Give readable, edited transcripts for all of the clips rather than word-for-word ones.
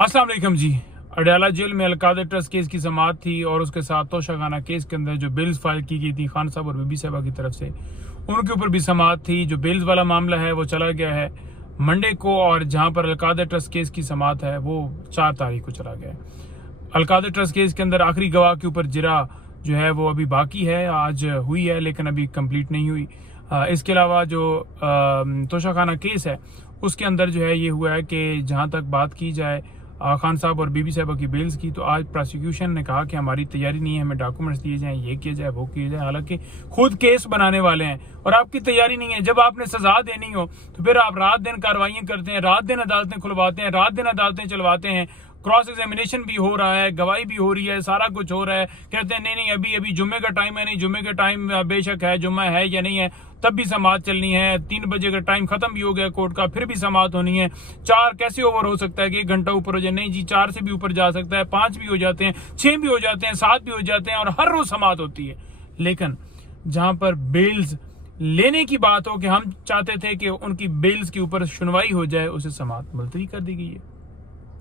अस्सलाम वालेकुम जी। अडयाला जेल में अलकादर ट्रस्ट केस की समाअत थी और उसके साथ तोशाखाना केस के अंदर जो बिल्स फाइल की गई थी खान साहब और बीबी साहबा की तरफ से, उनके ऊपर भी समाअत थी। जो बिल्स वाला मामला है वो चला गया है मंडे को, और जहां पर अलकादर ट्रस्ट केस की समाअत है वो 4 तारीख को चला गया है। अलकादर ट्रस्ट केस के अंदर आखिरी गवाह के ऊपर जिरा जो है वो अभी बाकी है, आज हुई है लेकिन अभी कंप्लीट नहीं हुई। इसके अलावा जो तोशाखाना केस है उसके अंदर जो है ये हुआ है कि जहां तक बात की जाए खान साहब और बीबी साहबा की बेल्स की, तो आज प्रोसिक्यूशन ने कहा कि हमारी तैयारी नहीं है, हमें डॉक्यूमेंट्स दिए जाएं, ये किया जाए वो किया जाए। हालांकि खुद केस बनाने वाले हैं और आपकी तैयारी नहीं है। जब आपने सजा देनी हो तो फिर आप रात दिन कार्रवाइयां करते हैं, रात दिन अदालतें खुलवाते हैं, रात दिन अदालतें चलवाते हैं, क्रॉस एग्जामिनेशन भी हो रहा है, गवाही भी हो रही है, सारा कुछ हो रहा है। कहते हैं नहीं अभी जुम्मे का टाइम है, नहीं जुम्मे का टाइम बेशक है, जुम्मा है या नहीं है, तब भी समाअत चलनी है। 3 बजे का टाइम खत्म भी हो गया कोर्ट का, फिर भी समाअत होनी है। 4 कैसे ओवर हो सकता है कि 1 घंटा ऊपर हो जाए? नहीं जी, 4 से भी ऊपर जा सकता है, 5 भी हो जाते हैं, 6 भी हो जाते हैं, 7 भी हो जाते हैं और हर रोज समाअत होती है। लेकिन जहां पर बेल्स लेने की बात हो कि हम चाहते थे कि उनकी बेल्स के ऊपर सुनवाई हो जाए, उसे समाअत मुलतवी कर दी गई है।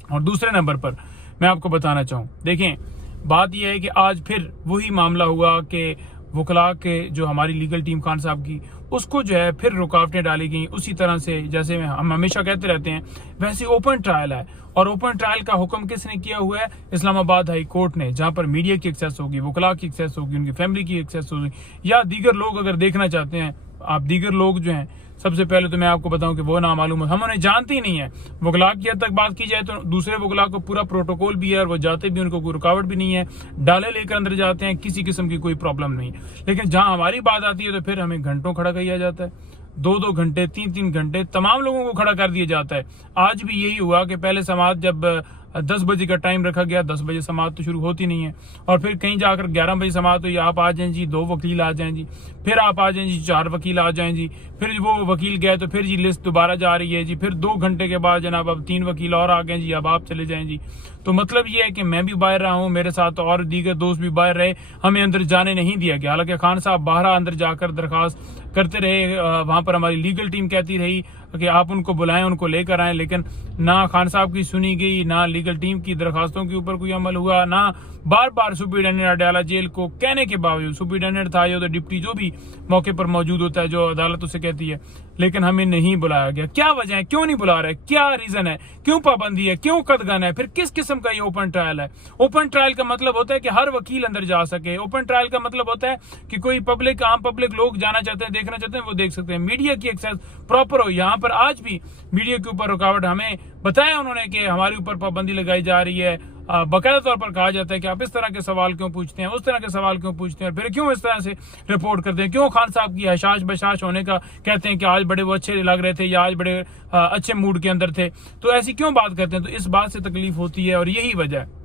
और दूसरे नंबर पर मैं आपको बताना चाहूं, देखें बात यह है कि आज फिर वही मामला हुआ कि वकला के जो हमारी लीगल टीम खान साहब की, उसको जो है फिर रुकावटें डाली गई। उसी तरह से जैसे हम हमेशा कहते रहते हैं वैसे ओपन ट्रायल है, और ओपन ट्रायल का हुक्म किसने किया हुआ है? इस्लामाबाद हाई कोर्ट ने, जहां पर मीडिया की एक्सेस होगी, वकला की एक्सेस होगी, उनकी फैमिली की एक्सेस होगी, या दीगर लोग अगर देखना चाहते हैं। आप दीगर लोग जो हैं, सबसे पहले तो मैं आपको बताऊं कि वो नामालूम है, हम उन्हें जानते ही नहीं है। वकला की हद तक बात की जाए तो दूसरे वकला को पूरा प्रोटोकॉल भी है और वो जाते भी, उनको कोई रुकावट भी नहीं है, डाले लेकर अंदर जाते हैं, किसी किस्म की कोई प्रॉब्लम नहीं। लेकिन जहां हमारी बात आती है तो फिर हमें घंटों खड़ा किया जाता है, 2-2 घंटे, 3-3 घंटे तमाम लोगों को खड़ा कर दिया जाता है। आज भी यही हुआ कि पहले समाअत जब 10 बजे का टाइम रखा गया, 10 बजे समाअत तो शुरू होती नहीं है, और फिर कहीं जाकर 11 बजे समाअत हुई। आप आ जाएं जी, 2 वकील आ जाएं जी, फिर आप आ जाएं जी, 4 वकील आ जाएं जी, फिर वो वकील गए तो फिर जी लिस्ट दोबारा जा रही है जी, फिर 2 घंटे के बाद जनाब अब 3 वकील और आ गए जी, अब आप चले जाएं जी। तो मतलब ये है कि मैं भी बाहर रहा हूँ, मेरे साथ और दीगर दोस्त भी बाहर रहे, हमें अंदर जाने नहीं दिया गया। हालांकि खान साहब बाहर अंदर जाकर दरखास्त करते रहे, वहां पर हमारी लीगल टीम कहती रही कि आप उनको बुलाएं, उनको लेकर आएं, लेकिन ना खान साहब की सुनी गई, ना लीगल टीम की दरखास्तों के ऊपर कोई अमल हुआ, ना बार बार सुपरिटेंडेंट अडयाला जेल को कहने के बावजूद, सुपरिटेंडेंट था या तो डिप्टी जो भी मौके पर मौजूद होता है, जो अदालत उसे कहती है, लेकिन हमें नहीं बुलाया गया। क्या वजह है, क्यों नहीं बुला रहे, क्या रीजन है, क्यों पाबंदी है, क्यों कदगन है, फिर किस किस्म का ये ओपन ट्रायल है? ओपन ट्रायल का मतलब होता है कि हर वकील अंदर जा सके। ओपन ट्रायल का मतलब होता है कि कोई पब्लिक, आम पब्लिक लोग जाना चाहते हैं, देखना चाहते हैं, वो देख सकते हैं। मीडिया की एक्सेस प्रॉपर हो। यहाँ पर आज भी मीडिया के ऊपर रुकावट, हमें बताया उन्होंने कि हमारे ऊपर पाबंदी लगाई जा रही है। बाकायदा तौर पर कहा जाता है कि आप इस तरह के सवाल क्यों पूछते हैं, उस तरह के सवाल क्यों पूछते हैं, फिर क्यों इस तरह से रिपोर्ट करते हैं, क्यों खान साहब की हशाश बशाश होने का कहते हैं कि आज बड़े वो अच्छे लग रहे थे या आज बड़े अच्छे मूड के अंदर थे, तो ऐसी क्यों बात करते हैं? तो इस बात से तकलीफ होती है, और यही वजह है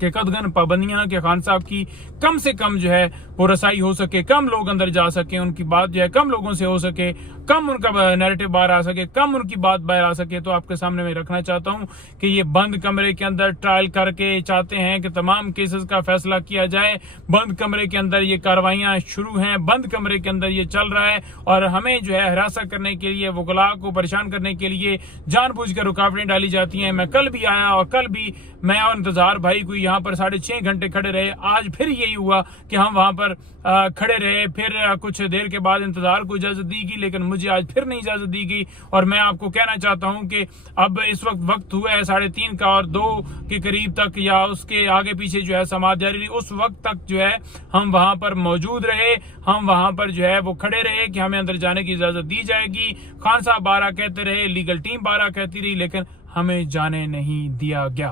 कि कदगन पाबंदियां के खान साहब की कम से कम जो है वो रसाई हो सके, कम लोग अंदर जा सके, उनकी बात जो है कम लोगों से हो सके, कम उनका नैरेटिव बाहर आ सके, कम उनकी बात बाहर आ सके। तो आपके सामने मैं रखना चाहता हूं कि ये बंद कमरे के अंदर ट्रायल करके चाहते हैं कि तमाम केसेस का फैसला किया जाए। बंद कमरे के अंदर ये कार्रवाइयां शुरू हैं, बंद कमरे के अंदर ये चल रहा है, और हमें जो है हिरासत करने के लिए, वकला को परेशान करने के लिए जानबूझकर रुकावटें डाली जाती हैं। मैं कल भी आया और कल भी मैं और इंतजार भाई कोई यहाँ पर 6.5 घंटे खड़े रहे। आज फिर यही हुआ कि हम वहां पर खड़े रहे, फिर कुछ देर के बाद इंतजार को इजाजत दी गई, लेकिन मुझे आज फिर नहीं इजाजत दी गई। और मैं आपको कहना चाहता हूं कि अब इस वक्त हुआ है 3:30 का, और 2 के करीब तक या उसके आगे पीछे जो है समाअत जारी रही, उस वक्त तक जो है हम वहां पर मौजूद रहे, हम वहां पर जो है वो खड़े रहे कि हमें अंदर जाने की इजाजत दी जाएगी। खान साहब 12 कहते रहे, लीगल टीम 12 कहती रही, लेकिन हमें जाने नहीं दिया गया।